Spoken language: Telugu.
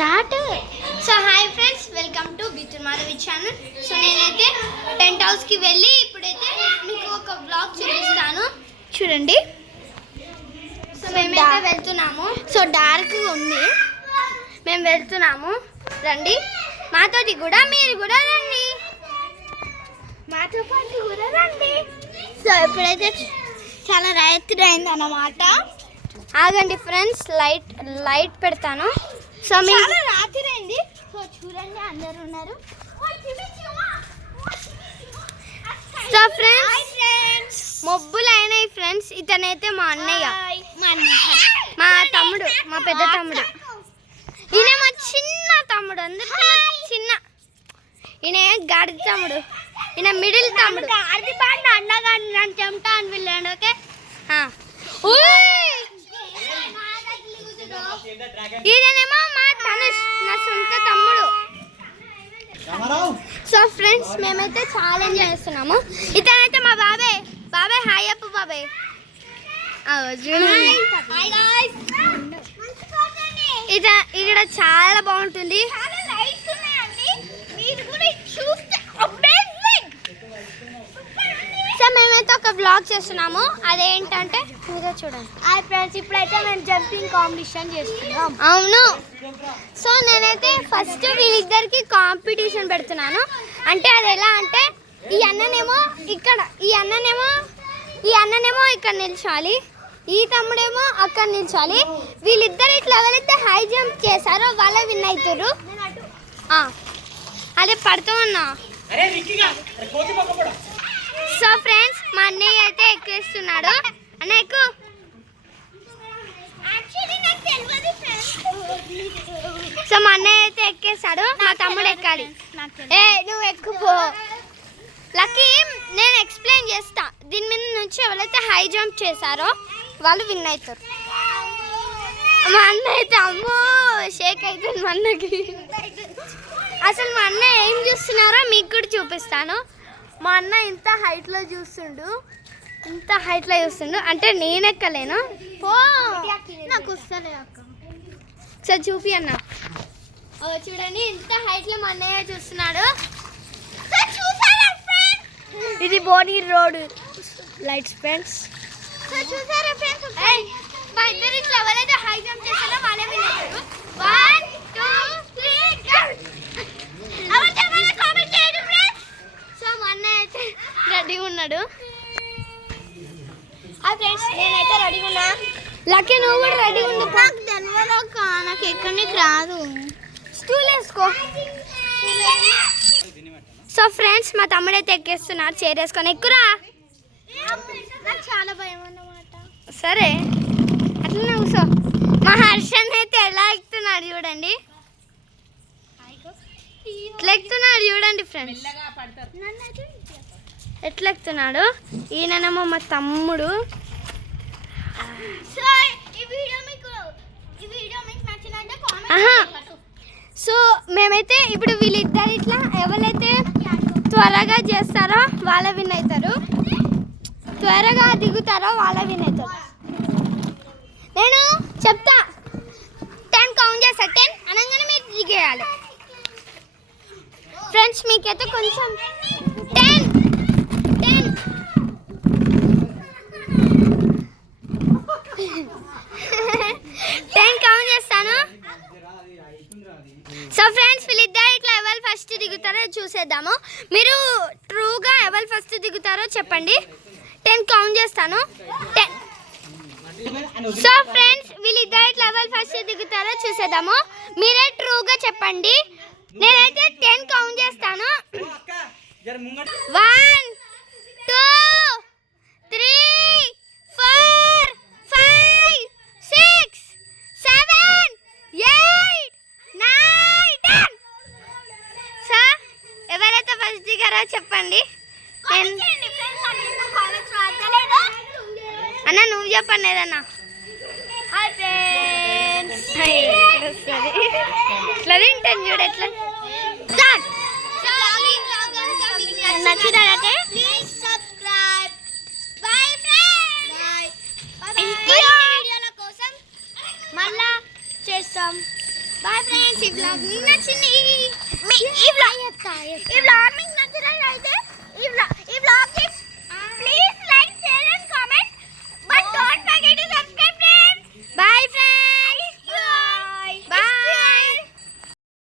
Start. So hi friends, welcome to Bitul Madhavi channel. So నేనైతే టెంట్ హౌస్కి వెళ్ళి ఇప్పుడైతే మీకు ఒక బ్లాగ్ చూపిస్తాను, చూడండి. సో మేమైతే వెళ్తున్నాము. సో డార్క్గా ఉంది, మేము వెళ్తున్నాము. రండి మాతోటి కూడా, మీరు కూడా రండి, మాతో పాటు కూడా రండి. సో ఇప్పుడైతే చాలా రాత్రి అయింది అన్నమాట. ఆగండి ఫ్రెండ్స్, లైట్ పెడతాను. సో చాలా రాత్రి అయింది. సో చూడండి, అందరు ఉన్నారు. సో ఫ్రెండ్స్, మబ్బులు అయినాయి ఫ్రెండ్స్. ఇతనైతే మా అన్నయ్య, మా తమ్ముడు, మా పెద్ద తమ్ముడు. ఈయన మా చిన్న తమ్ముడు, అందరికీ చిన్న. ఈయన గాడి తమ్ముడు, ఈయన మిడిల్ తమ్ముడు. గాడి పాట అన్నగాని నన్ను చెమటా అని వెళ్ళాడు. ఓకే, ఈయనేమో మా ధనుష్, నా సొంత తమ్ముడు. సో ఫ్రెండ్స్, మేమైతే చాలా ఎంజాయ్ చేస్తున్నాము. ఇతనైతే మా బాబాయ్. బాబాయ్ హాయ్ అప్పు బాబాయ్. ఇక్కడ చాలా బాగుంటుంది. సో మేమైతే ఒక వ్లాగ్ చేస్తున్నాము. అదేంటంటే మీరే చూడండి. హాయ్ ఫ్రెండ్స్, ఇప్పుడైతే మేము జంపింగ్ కాంపిటీషన్ చేస్తున్నాం. అవును. సో నేనైతే ఫస్ట్ వీళ్ళిద్దరికి కాంపిటీషన్ పెడుతున్నాను. అంటే అది ఎలా అంటే, ఈ అన్ననేమో ఇక్కడ నిల్చోాలి, ఈ తమ్ముడేమో అక్కడ నిల్చోాలి. వీళ్ళిద్దరు ఇట్లా ఎవరైతే హై జంప్ చేశారో వాళ్ళే విన్ అవుతారు. అదే పడతామన్నా. సో ఫ్రెండ్స్, మా అన్నయ్య అయితే ఎక్కేస్తున్నాడు. అన్న ఎక్కు. సో మా అన్నయ్య అయితే ఎక్కేస్తాడు, మా తమ్ముడు ఎక్కాలి. నువ్వు ఎక్కుపో లక్కీ. నేను ఎక్స్ప్లెయిన్ చేస్తా. దీని మీద నుంచి ఎవరైతే హై జంప్ చేశారో వాళ్ళు విన్ అవుతారు. మా అన్న అయితే అమ్మో షేక్ అవుతుంది మా అన్నకి. అసలు మా అన్న ఏం చూస్తున్నారో మీకు కూడా చూపిస్తాను. మా అన్న ఇంత హైట్లో చూస్తుండు, అంటే నేను ఎక్కలేను. పో, నాకు వస్తలే అక్క. సో చూపి అన్న. చూడండి, ఇంత హైట్లో మా అన్నయ్య చూస్తున్నాడు. ఇది బోనీ రోడ్ లైట్స్ ఫ్రెండ్స్. చూసారా ఫ్రెండ్స్, మా ఇద్దరు ఇట్లా ఎవరైతే హై జంప్ చేస్తారో వాళ్ళే విన్నారు. 1 2 3 సో మా అన్నయ్య అయితే రెడీగా ఉన్నాడు. నేనైతే రెడీగా ఉన్నా. లక్కీ నువ్వు కూడా రెడీగా ఉండు. నాకు ఎక్కడికి రాదు. స్టూల్ వేసుకో. సో ఫ్రెండ్స్, మా తమ్ముడు అయితే ఎక్కేస్తున్నాడు. చైర్ వేసుకొని ఎక్కురా. నాకు చాలా భయం అన్నమాట. సరే అట్లనే కూర్చో. మా హర్షన్ అయితే ఎలా ఎక్కుతున్నాడు చూడండి, ఎట్లా ఎక్కుతున్నాడు చూడండి ఫ్రెండ్స్, ఎట్లా ఎక్కుతున్నాడు. ఈయననేమో మా తమ్ముడు. సో మేమైతే ఇప్పుడు వీళ్ళిద్దరు ఇట్లా ఎవరైతే త్వరగా చేస్తారో వాళ్ళే విన్ అవుతారు, త్వరగా దిగుతారో వాళ్ళే విన్ అవుతారు. నేను చెప్తా, 10 కౌంట్ చేస్తా. 10 అనగానే మీరు దిగేయాలి ఫ్రెండ్స్. మీకైతే కొంచెం 10 కౌంట్ చేస్తాను. సో ఫ్రెండ్స్, వీళ్ళిద్దరు ఇట్లా ఎవరు ఫస్ట్ దిగుతారో చూసేద్దాము. మీరు ట్రూగా ఎవరు ఫస్ట్ దిగుతారో చెప్పండి. 10 కౌంట్ చేస్తాను. 10. సో ఫ్రెండ్స్, వీళ్ళిద్దరు ఇట్లా ఎవరు ఫస్ట్ దిగుతారో చూసేద్దాము. మీరే ట్రూగా చెప్పండి. నేనైతే 10 కౌంట్ చేస్తాను. 1 2 3 4 5 6 7 8 9 10. సో ఎవరైతే ఫస్ట్ దిగారో చెప్పండి. అన్న నువ్వు చెప్పండి ఏదన్నా. ఇట్లా తింటాను చూడు, ఎట్లా నచ్చినట్లయితే ప్లీజ్ సబ్స్క్రైబ్. Bye friends. వీడియోల కోసం మళ్ళా చేస్తాం. బాయ్ ఫ్రెండ్స్, ఈ బ్లాగ్ మీకు నచ్చింది. ఈ బ్లాగ్ మీకు